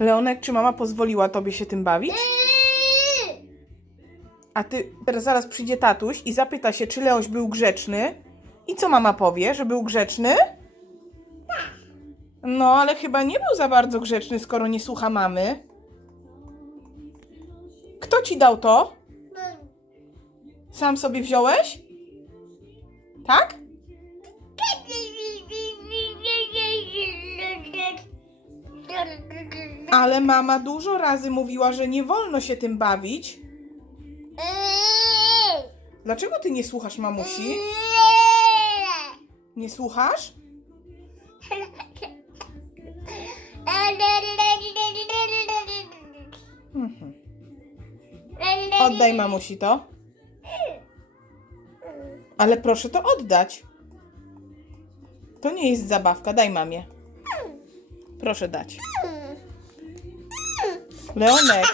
Leonek, czy mama pozwoliła tobie się tym bawić? A ty teraz zaraz przyjdzie tatuś i zapyta się, czy Leoś był grzeczny. I co mama powie, że był grzeczny? No, ale chyba nie był za bardzo grzeczny, skoro nie słucha mamy. Kto ci dał to? Sam sobie wziąłeś? Tak? Ale mama dużo razy mówiła, że nie wolno się tym bawić. Dlaczego ty nie słuchasz mamusi? Nie słuchasz? Mhm. Oddaj mamusi to. Ale proszę to oddać. To nie jest zabawka, daj mamie. Proszę dać. Leonek,